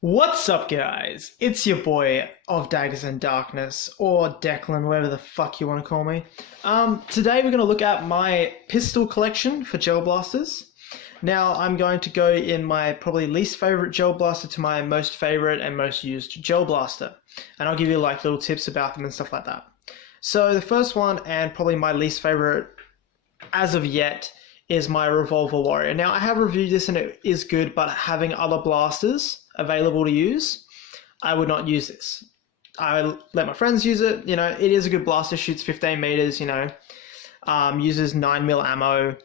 What's up, guys? It's your boy of Daggers and Darkness, or Declan, whatever the fuck you want to call me. Today we're going to look at my pistol collection for gel blasters. Now I'm going to go in my probably least favorite gel blaster to my most favorite and most used gel blaster, and I'll give you like little tips about them and stuff like that. So the first one, and probably my least favorite as of yet, is my Revolver Warrior. Now I have reviewed this and it is good, but having other blasters available to use, I would not use this. I let my friends use it. You know, it is a good blaster, shoots 15 meters, you know, uses 9mm ammo.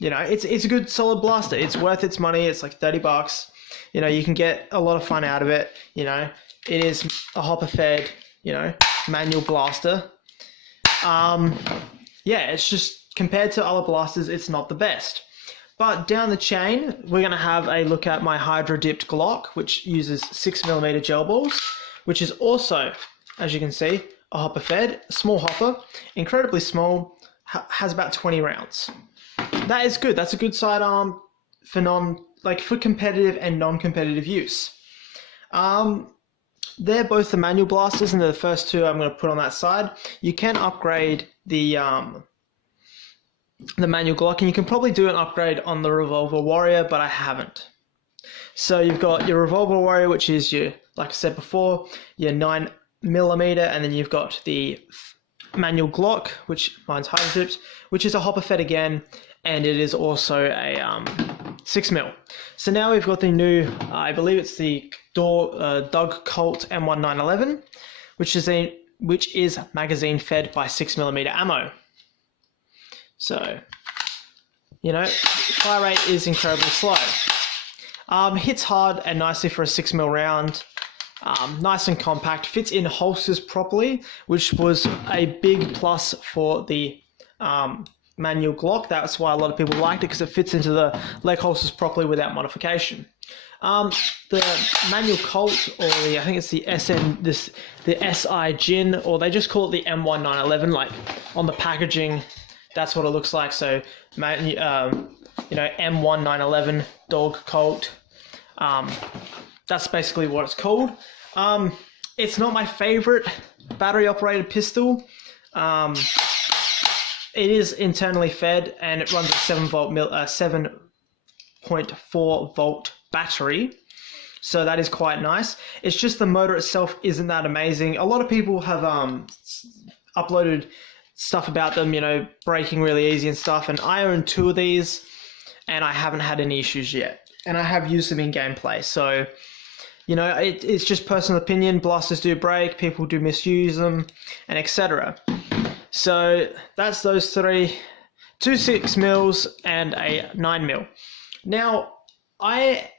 You know, it's a good solid blaster. It's worth its money. It's like 30 bucks. You know, you can get a lot of fun out of it. You know, it is a hopper fed, you know, manual blaster. Yeah, it's just, compared to other blasters, it's not the best. But down the chain, we're going to have a look at my Hydro Dipped Glock, which uses 6mm gel balls, which is also, as you can see, a hopper fed, a small hopper, incredibly small, has about 20 rounds. That is good. That's a good sidearm for for competitive and non-competitive use. They're both the manual blasters, and they're the first two I'm going to put on that side. You can upgrade the manual Glock, and you can probably do an upgrade on the Revolver Warrior, but I haven't. So you've got your Revolver Warrior, which is your, like I said before, your 9mm, and then you've got the manual Glock, which mine's hydro dipped, which is a hopper fed again, and it is also a 6mm. So now we've got the new, I believe it's the Doug Colt M1911, which is magazine fed by 6mm ammo. So, you know, fire rate is incredibly slow. Hits hard and nicely for a 6mm round. Nice and compact, fits in holsters properly, which was a big plus for the manual Glock. That's why a lot of people liked it, because it fits into the leg holsters properly without modification. The manual Colt, or I think it's the SI Gin, or they just call it the M1911, like on the packaging. That's what it looks like. So, you know, M1911 Dog Colt. That's basically what it's called. It's not my favorite battery-operated pistol. It is internally fed, and it runs a 7.4 volt battery. So that is quite nice. It's just the motor itself isn't that amazing. A lot of people have uploaded stuff about them, you know, breaking really easy and stuff, and I own two of these and I haven't had any issues yet, and I have used them in gameplay. So, you know, it's just personal opinion. Blasters do break, people do misuse them, and etc. So that's those three: 2 6mm and a 9mm. Now, I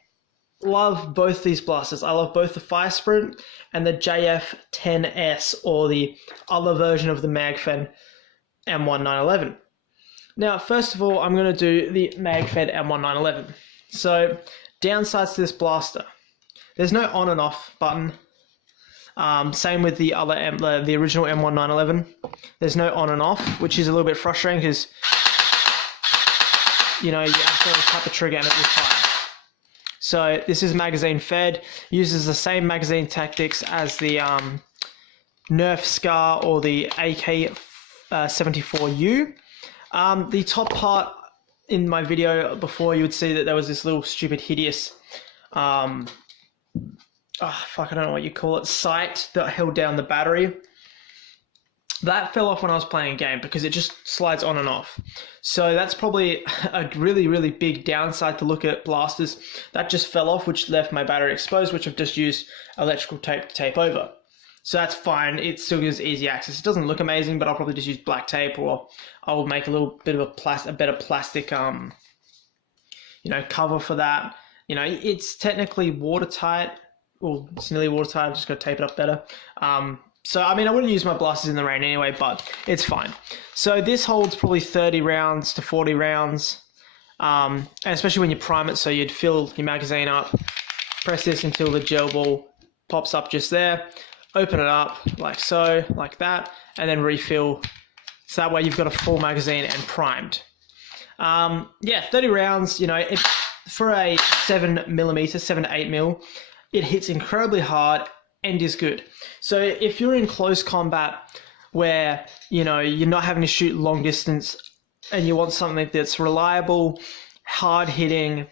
love both these blasters. I love both the Fire Sprint and the JF10S, or the other version of the MagFed M1911. Now, first of all, I'm going to do the MagFed M1911. So, downsides to this blaster: there's no on and off button. Same with the other the original M1911. There's no on and off, which is a little bit frustrating, because, you know, you have to tap the trigger and it will fire. So this is magazine fed, uses the same magazine tactics as the Nerf Scar or the AK-74U. The top part in my video before, you would see that there was this little stupid hideous, I don't know what you call it, sight that held down the battery. That fell off when I was playing a game, because it just slides on and off. So that's probably a really, really big downside to look at blasters. That just fell off, which left my battery exposed, which I've just used electrical tape to tape over. So that's fine. It still gives easy access. It doesn't look amazing, but I'll probably just use black tape, or I'll make a little bit of a better plastic, you know, cover for that. You know, it's technically watertight. Well, it's nearly watertight. I'm just going to tape it up better. So, I mean, I wouldn't use my blasters in the rain anyway, but it's fine. So this holds probably 30 rounds to 40 rounds, and especially when you prime it, so you'd fill your magazine up, press this until the gel ball pops up just there, open it up like so, like that, and then refill. So that way you've got a full magazine and primed. Yeah, 30 rounds, you know, for a 7mm, 7 to 8mm, it hits incredibly hard and is good. So if you're in close combat where, you know, you're not having to shoot long distance and you want something that's reliable, hard hitting,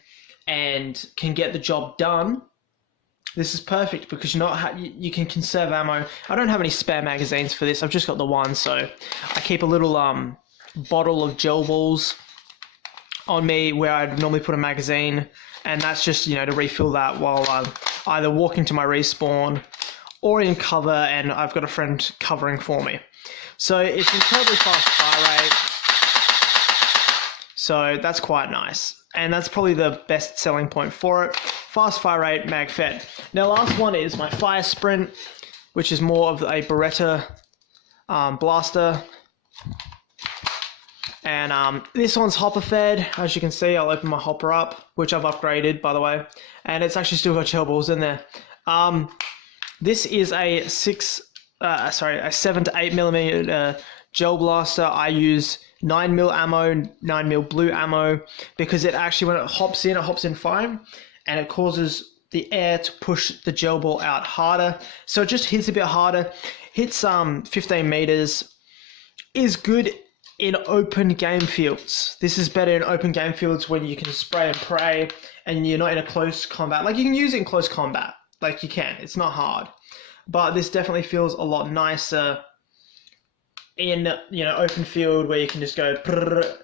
and can get the job done, this is perfect because you can conserve ammo. I don't have any spare magazines for this. I've just got the one, so I keep a little bottle of gel balls on me where I'd normally put a magazine, and that's just, you know, to refill that while I'm either walking to my respawn or in cover, and I've got a friend covering for me. So it's incredibly fast fire rate. So that's quite nice. And that's probably the best selling point for it. Fast fire rate, mag fed. Now last one is my fire sprint, which is more of a Beretta blaster. And this one's hopper fed. As you can see, I'll open my hopper up, which I've upgraded, by the way. And it's actually still got gel balls in there. This is a 7 to 8 millimeter gel blaster. I use 9mm ammo, 9mm blue ammo, because it actually, when it hops in fine, and it causes the air to push the gel ball out harder. So it just hits a bit harder. Hits 15 meters. Is good in open game fields. This is better in open game fields when you can spray and pray and you're not in a close combat. Like, you can use it in close combat. Like, you can. It's not hard. But this definitely feels a lot nicer in, you know, open field where you can just go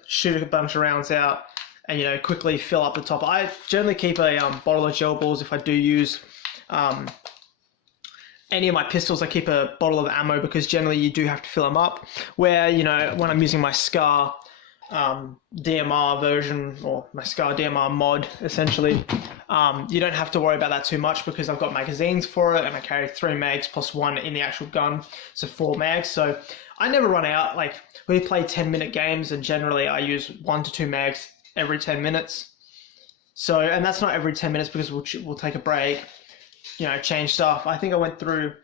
shoot a bunch of rounds out and, you know, quickly fill up the top. I generally keep a bottle of gel balls if I do use any of my pistols. I keep a bottle of ammo because generally you do have to fill them up. Where, you know, when I'm using my SCAR DMR version, or my SCAR DMR mod, essentially, you don't have to worry about that too much because I've got magazines for it, and I carry 3 mags plus 1 in the actual gun, so 4 mags. So I never run out. Like, we play 10-minute games, and generally I use 1 to 2 mags every 10 minutes. So, and that's not every 10 minutes because we'll take a break, you know, change stuff. I think I went through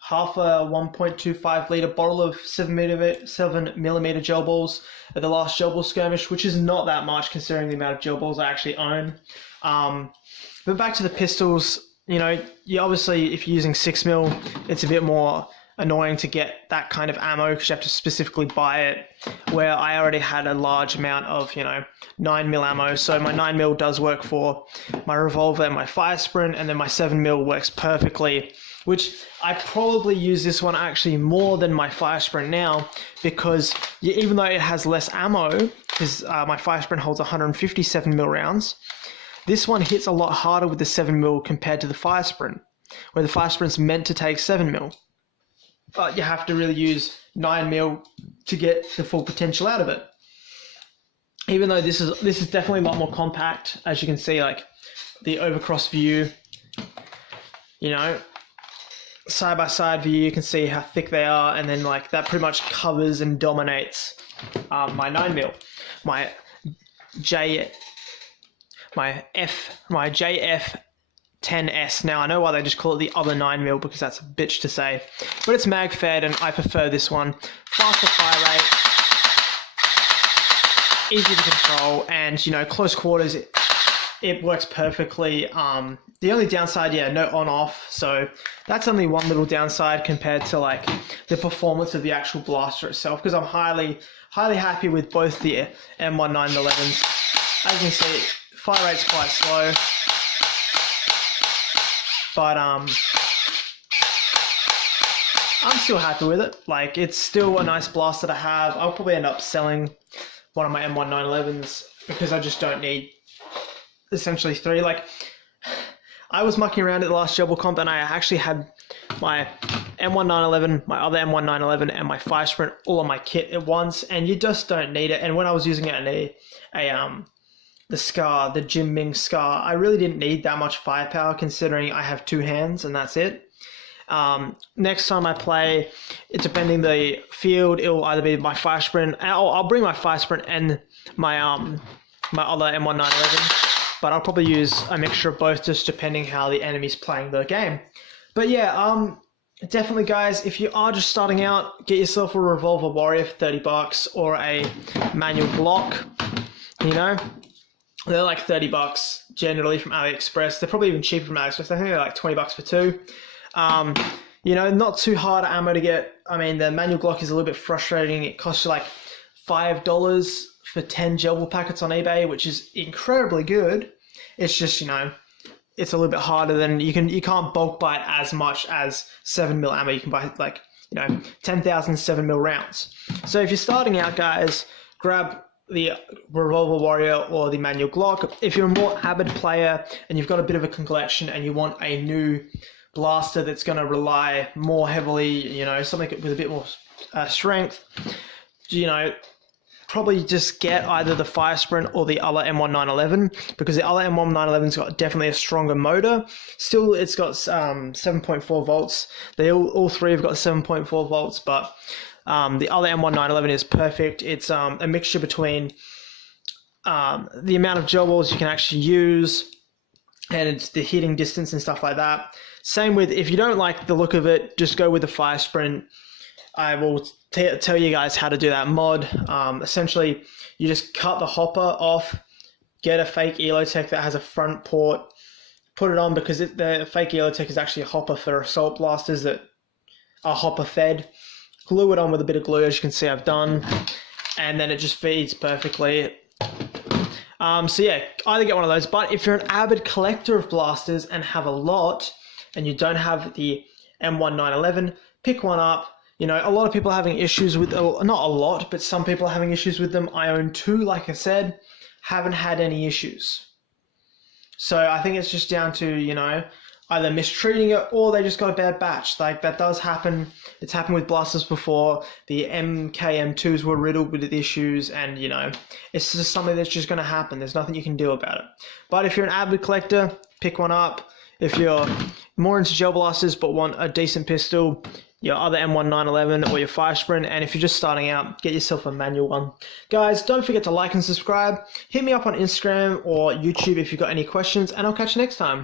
half a 1.25 litre bottle of 7mm gel balls at the last gel ball skirmish, which is not that much considering the amount of gel balls I actually own. But back to the pistols, you know, you obviously, if you're using 6mm, it's a bit more annoying to get that kind of ammo because you have to specifically buy it, where I already had a large amount of, you know, 9mm ammo. So my 9mm does work for my revolver and my fire sprint, and then my 7mm works perfectly, which I probably use this one actually more than my fire sprint now, because even though it has less ammo, because my fire sprint holds 157mm rounds, this one hits a lot harder with the 7mm compared to the fire sprint, where the fire sprint's meant to take 7mm. But you have to really use 9mm to get the full potential out of it. Even though this is definitely a lot more compact, as you can see, like the overcross view, you know, side by side view, you can see how thick they are, and then like that pretty much covers and dominates my 9mm, my JF 10S. Now I know why they just call it the other 9mm, because that's a bitch to say, but it's mag fed and I prefer this one. Faster fire rate, easy to control, and, you know, close quarters, it works perfectly. The only downside, yeah, no on off, so that's only one little downside compared to like the performance of the actual blaster itself, because I'm highly happy with both the M1911s. As you can see, fire rate's quite slow, but I'm still happy with it. Like, it's still a nice blaster to have. I'll probably end up selling one of my M1911s because I just don't need essentially 3. Like, I was mucking around at the last Jebel Comp, and I actually had my M1911, my other M1911, and my Fire Sprint all on my kit at once, and you just don't need it. And when I was using it in the SCAR, the Jim Ming SCAR, I really didn't need that much firepower considering I have 2 hands and that's it. Next time I play, it depending the field, it will either be my Fire Sprint, I'll bring my Fire Sprint and my my other M1911, but I'll probably use a mixture of both just depending how the enemy's playing the game. But yeah, definitely guys, if you are just starting out, get yourself a Revolver Warrior for $30 or a Manuel Glock, you know. They're like 30 bucks generally from AliExpress. They're probably even cheaper from AliExpress. I think they're like 20 bucks for two. You know, not too hard ammo to get. I mean, the Manuel Glock is a little bit frustrating. It costs you like $5 for 10 gel ball packets on eBay, which is incredibly good. It's just, you know, it's a little bit harder than you can't bulk buy it as much as 7mm ammo. You can buy like, you know, 10,000 7mm rounds. So if you're starting out, guys, grab the Revolver Warrior or the Manuel Glock. If you're a more avid player and you've got a bit of a collection and you want a new blaster that's going to rely more heavily, you know, something with a bit more strength, you know, probably just get either the Fire Sprint or the other M1911, because the other M1911's got definitely a stronger motor. Still, it's got 7.4 volts. They all three have got 7.4 volts, but the other M1911 is perfect. It's a mixture between the amount of gel balls you can actually use and it's the hitting distance and stuff like that. Same with, if you don't like the look of it, just go with the Fire Sprint. I will tell you guys how to do that mod. Essentially, you just cut the hopper off, get a fake Elotech that has a front port, put it on, because the fake Elotech is actually a hopper for assault blasters that are hopper fed. Glue it on with a bit of glue, as you can see I've done, and then it just feeds perfectly. So yeah, either get one of those, but if you're an avid collector of blasters and have a lot, and you don't have the M1911, pick one up. You know, a lot of people are having issues with, not a lot, but some people are having issues with them. I own two, like I said, haven't had any issues. So I think it's just down to, you know, either mistreating it or they just got a bad batch. Like, that does happen. It's happened with blasters before. The MKM2s were riddled with issues, and, you know, it's just something that's just going to happen. There's nothing you can do about it. But if you're an avid collector, pick one up. If you're more into gel blasters but want a decent pistol, your other M1911 or your Fire Sprint, and if you're just starting out, get yourself a manual one. Guys, don't forget to like and subscribe. Hit me up on Instagram or YouTube if you've got any questions, and I'll catch you next time.